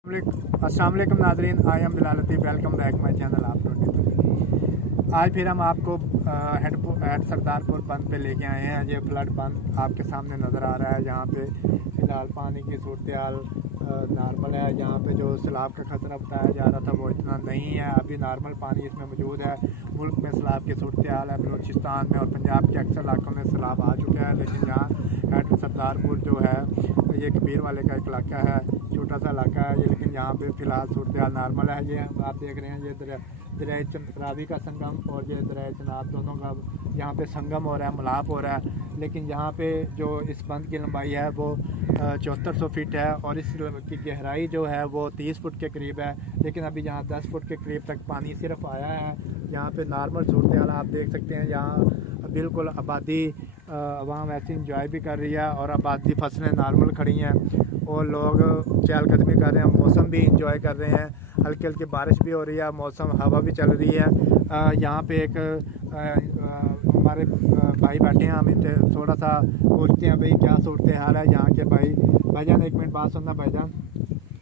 अस्सलाम वालेकुम नाज़रीन, I am Bilal Latif. Welcome back my channel आप 23। आज फिर हम आपको हेड सरदारपुर बंद पे लेके आए हैं। ये फ्लड बंद आपके सामने नज़र आ रहा है। यहाँ पे फ़िलहाल पानी की सूरत हाल नॉर्मल है। यहाँ पे जो सैलाब का खतरा बताया जा रहा था वो इतना नहीं है। अभी नॉर्मल पानी इसमें मौजूद है। मुल्क में सैलाब की सूरत हाल है। बलूचिस्तान में और पंजाब के अक्सर इलाकों में सैलाब आ चुका है, लेकिन यहाँ हेड सरदारपुर जो है ये कबीर वाले का एक इलाका है, छोटा सा इलाका है ये, लेकिन यहाँ पे फ़िलहाल सूरत हाल नॉर्मल है। ये आप देख रहे हैं, ये दरिया चंद्रावी का संगम और ये दरिया चनाब दोनों का यहाँ पे संगम हो रहा है, मिलाप हो रहा है। लेकिन यहाँ पे जो इस बंद की लंबाई है वो 7400 फीट है और इस की गहराई जो है वो 30 फुट के करीब है। लेकिन अभी यहाँ 10 फुट के करीब तक पानी सिर्फ आया है। यहाँ पे नॉर्मल सूरत हाल आप देख सकते हैं। यहाँ बिल्कुल आबादी आवाम ऐसे इंजॉय भी कर रही है और आबादी फसलें नॉर्मल खड़ी हैं और लोग चहलकदमी कर रहे हैं, मौसम भी इंजॉय कर रहे हैं। हल्की हल्की बारिश भी हो रही है, मौसम हवा भी चल रही है। यहाँ पे एक हमारे भाई बैठे हैं, हम इनसे थोड़ा सा पूछते हैं भाई क्या सूरत हाल है यहाँ के। भाईजान एक मिनट बात सुनना भाईजान।